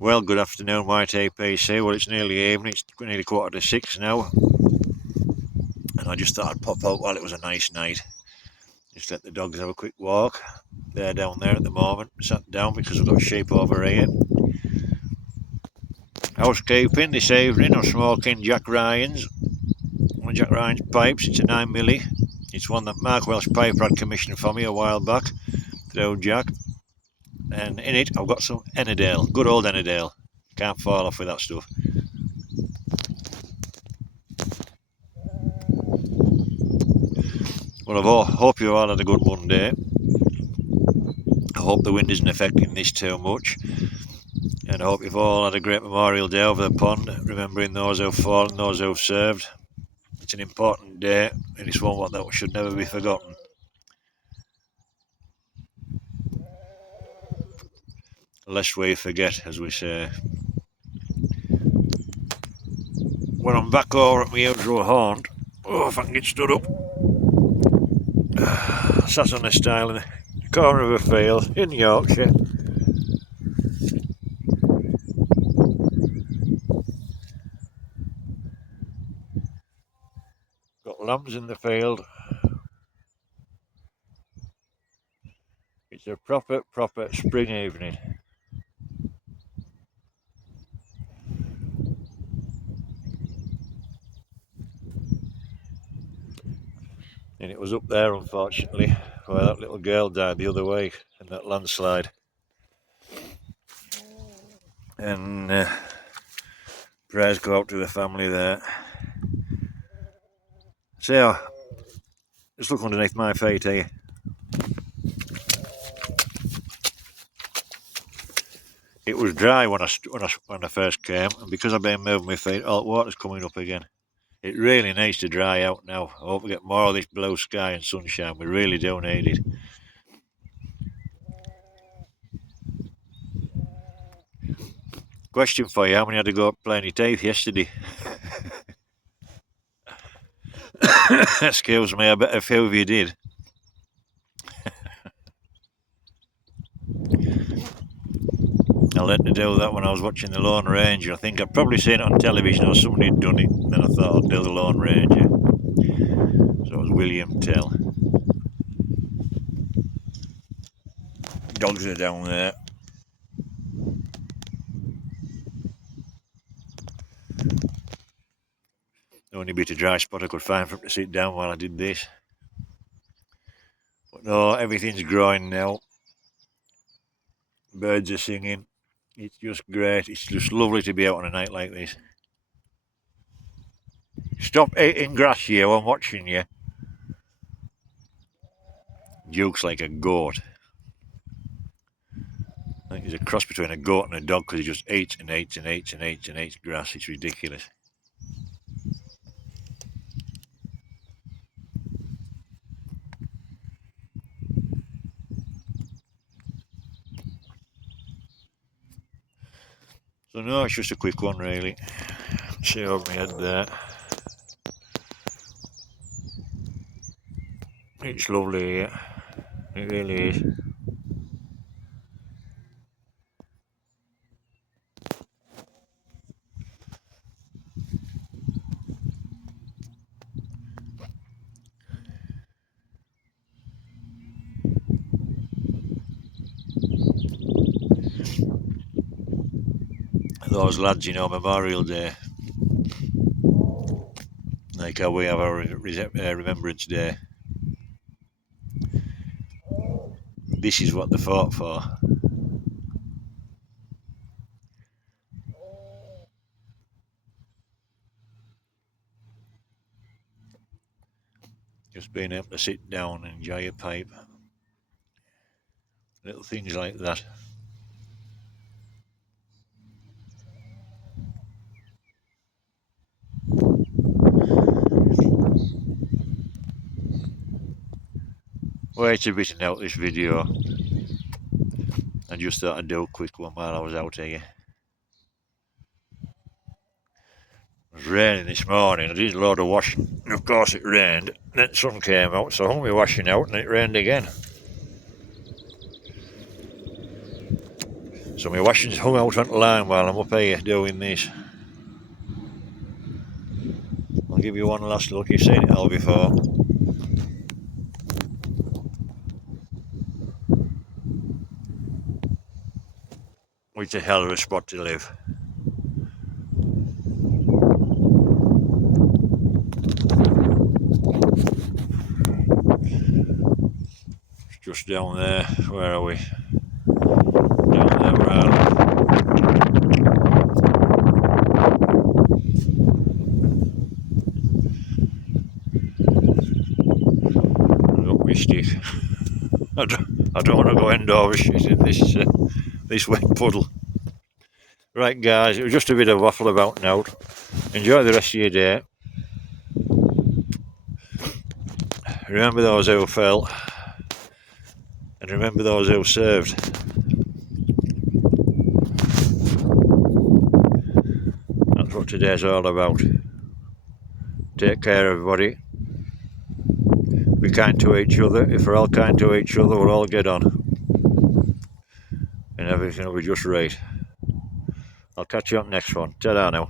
Well, good afternoon, White APC. Well, it's nearly evening. It's nearly 6:15 now. And I just thought I'd pop out while it was a nice night. Just let the dogs have a quick walk. They're down there at the moment, sat down because we've got sheep over here. Housekeeping this evening. I'm smoking Jack Ryan's. One of Jack Ryan's pipes. It's a 9mm. It's one that Mark Welsh Piper had commissioned for me a while back through Jack. And in it, I've got some Ennerdale. Good old Ennerdale. Can't fall off with that stuff. Well, I hope you all had a good Monday. I hope the wind isn't affecting this too much. And I hope you've all had a great Memorial Day over the pond, remembering those who've fallen, those who've served. It's an important day, and it's one that should never be forgotten. Lest we forget, as we say. When I'm back over at my usual haunt, if I can get stood up, sat on a stile in the corner of a field in Yorkshire. Got lambs in the field. It's a proper spring evening. And it was up there, unfortunately, where that little girl died the other week in that landslide. And prayers go out to the family there. So, just look underneath my feet here. It was dry when I first came, and because I've been moving my feet, all the water's coming up again. It really needs to dry out now. I hope we get more of this blue sky and sunshine. We really do need it. Question for you: how many had to go up playing your teeth yesterday? Excuse me, I bet a few of you did. I learned to do that when I was watching The Lone Ranger. I think I'd probably seen it on television or somebody had done it, and then I thought I'd do The Lone Ranger. So it was William Tell. Dogs are down there. The only bit of dry spot I could find for him to sit down while I did this. But no, everything's growing now. Birds are singing. It's just great. It's just lovely to be out on a night like this. Stop eating grass, you. I'm watching you. Duke's like a goat. I think he's a cross between a goat and a dog because he just eats and eats and eats and eats and eats grass. It's ridiculous. So no, it's just a quick one really. See over my head there. It's lovely here. It really is. Those lads, Memorial Day, like how we have our Remembrance Day. This is what they fought for. Just being able to sit down and enjoy a pipe. Little things like that. Wait a bit out this video. I just thought I'd do a quick one while I was out here. It was raining this morning. I did a load of washing, and of course it rained. Then the sun came out, so I hung my washing out, and it rained again. So my washing's hung out on the line while I'm up here doing this. I'll give you one last look. You've seen it all before. It's a hell of a spot to live. It's just down there. Where are we? Down there where I live. Look, my stick. I don't want to go end over shit in this wet puddle. Right, guys, it was just a bit of waffle about now. Enjoy the rest of your day. Remember those who fell, and remember those who served. That's what today's all about. Take care, everybody. Be kind to each other. If we're all kind to each other, we'll all get on. And everything will be just right. I'll catch you up next one. Ta-da now.